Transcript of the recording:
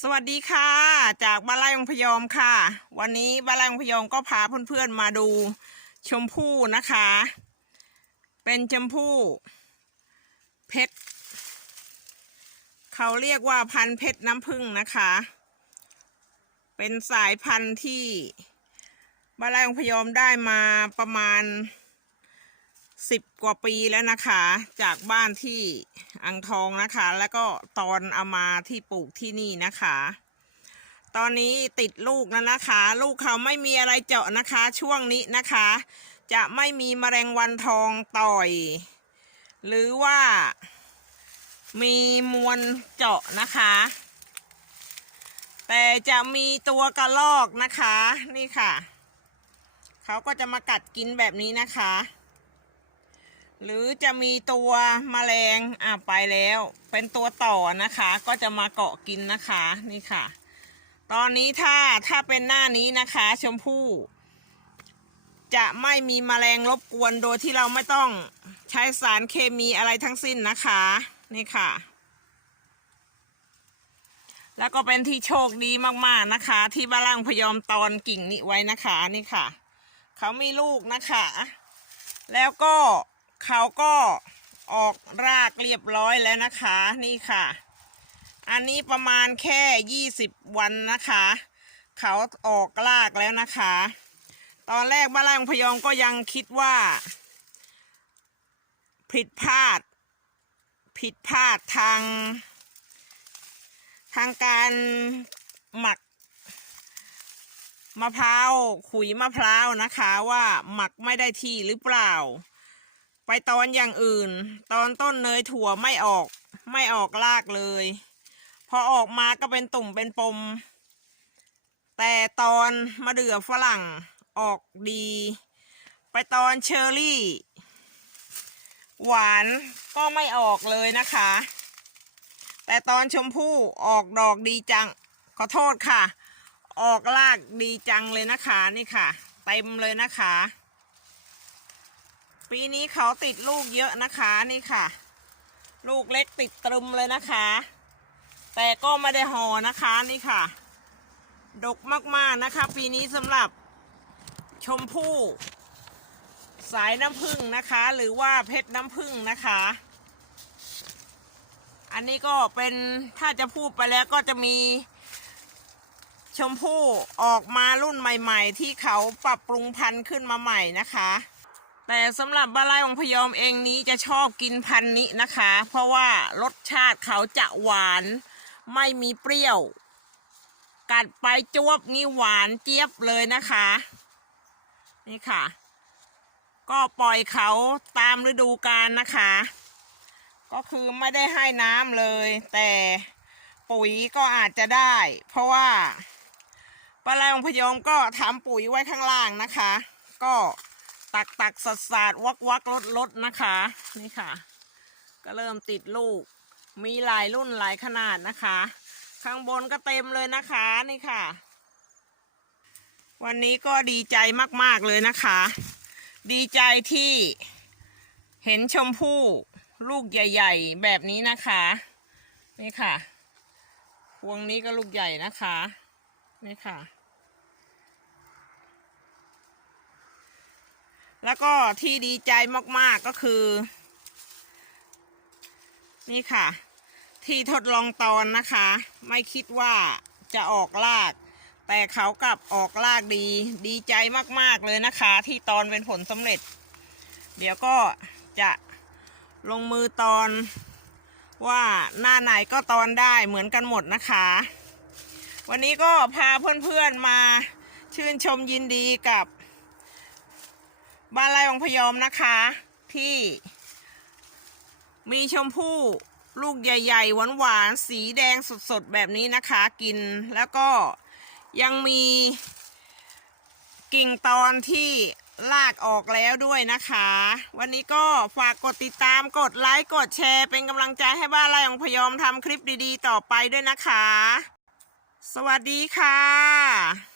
สวัสดีค่ะ จากบ้านไร่องพยอมค่ะ วันนี้บ้านไร่องพยอมก็พาเพื่อนๆมาดูชมพู่นะคะ เป็นชมพู่เพชรเขาเรียกว่าพันเพชรน้ำผึ้งนะคะ เป็นสายพันธุ์ที่บ้านไร่องพยอมได้มาประมาณ สิบกว่าปีแล้วนะคะ จากบ้านที่อ่างทองนะคะ แล้วก็ตอนเอามาที่ปลูกที่นี่นะคะ ตอนนี้ติดลูกแล้วนะคะ ลูกเขาไม่มีอะไรเจาะนะคะ ช่วงนี้นะคะ จะไม่มีมแมลงวันทองต่อย หรือว่ามีมวลเจาะนะคะ แต่จะมีตัวกระลอกนะคะ นี่ค่ะ เขาก็จะมากัดกินแบบนี้นะคะ หรือจะมีตัวแมลงอะไปแล้ว เป็นตัวต่อนะคะ ก็จะมาเกาะกินนะคะนี่ค่ะ ตอนนี้ถ้าถ้าเป็นหน้านี้นะคะ ชมพู่จะไม่มีแมลงรบกวนโดยที่เราไม่ต้องใช้สารเคมีอะไรทั้งสิ้นนะคะนี่ค่ะ แล้วก็เป็นที่โชคดีมากๆนะคะ ที่บ้านล่างพยอมตอนกิ่งนี้ไว้นะคะนี่ค่ะ เขามีลูกนะคะ แล้วก็ เขาก็ออกรากเรียบร้อยแล้วนะคะ นี่ค่ะ อันนี้ประมาณแค่ยี่สิบวันนะคะ เขาออกรากแล้วนะคะ ตอนแรกบ้านแรกพยองก็ยังคิดว่าผิดพลาด ผิดพลาดทาง ทางการหมักมะพร้าวขุยมะพร้าวนะคะว่าหมักไม่ได้ที่หรือเปล่า ไปตอนอย่างอื่น ตอนต้นเนยถั่วไม่ออก ไม่ออกรากเลย พอออกมาก็เป็นตุ่มเป็นปม แต่ตอนมะเดื่อฝรั่งออกดี ไปตอนเชอร์รี่ หวานก็ไม่ออกเลยนะคะ แต่ตอนชมพู่ออกดอกดีจัง ขอโทษค่ะ ออกรากดีจังเลยนะคะนี่ค่ะ เต็มเลยนะคะ ปีนี้เขาติดลูกเยอะนะคะนี่ค่ะ ลูกเล็กติดตรึมเลยนะคะ แต่ก็ไม่ได้ห่อนะคะนี่ค่ะ ดกมากๆนะคะ ปีนี้สำหรับชมพู่สายน้ำผึ้งนะคะ หรือว่าเพชรน้ำผึ้งนะคะ อันนี้ก็เป็นถ้าจะพูดไปแล้วก็จะมีชมพู่ออกมารุ่นใหม่ ๆ ที่เขาปรับปรุงพันธุ์ขึ้นมาใหม่นะคะ แต่สำหรับบาลายองพยอมเองนี้จะชอบกินพันนี้นะคะ เพราะว่ารสชาติเขาจะหวานไม่มีเปรี้ยว กัดไปจวบนี่หวานเจี๊ยบเลยนะคะ นี่ค่ะ ก็ปล่อยเขาตามฤดูกาลนะคะ ก็คือไม่ได้ให้น้ำเลย แต่ปุ๋ยก็อาจจะได้ เพราะว่าปลาไหลองพยอมก็ทำปุ๋ยไว้ข้างล่างนะคะ ก็ ตักตักสัดสาดวักวักลดลดนะคะ นี่ค่ะ ก็เริ่มติดลูก มีหลายรุ่นหลายขนาดนะคะ ข้างบนก็เต็มเลยนะคะนี่ค่ะ วันนี้ก็ดีใจมาก ๆ เลยนะคะ ดีใจที่เห็นชมพู่ลูกใหญ่ ๆ แบบนี้นะคะ นี่ค่ะ พวงนี้ก็ลูกใหญ่นะคะ นี่ค่ะ แล้วก็ที่ดีใจมากๆก็คือ นี่ค่ะ ที่ทดลองตอนนะคะ ไม่คิดว่าจะออกราก แต่เขากลับออกรากดี ดีใจมากๆเลยนะคะ ที่ตอนเป็นผลสำเร็จ เดี๋ยวก็จะลงมือตอนว่าหน้าไหนก็ตอนได้เหมือนกันหมดนะคะ วันนี้ก็พาเพื่อนๆมาชื่นชมยินดีกับ บ้านไร่องพยอมนะคะ ที่ มีชมพู่ลูกใหญ่ๆหวานๆสีแดงสดๆ แบบนี้นะคะกินแล้วก็ยังมีกิ่งตอนที่ลากออกแล้วด้วยนะคะ วันนี้ก็ฝากกดติดตามกดไลค์กดแชร์เป็นกำลังใจให้บ้านไร่องพยอมทำคลิปดีๆ ต่อไปด้วยนะคะ สวัสดีค่ะ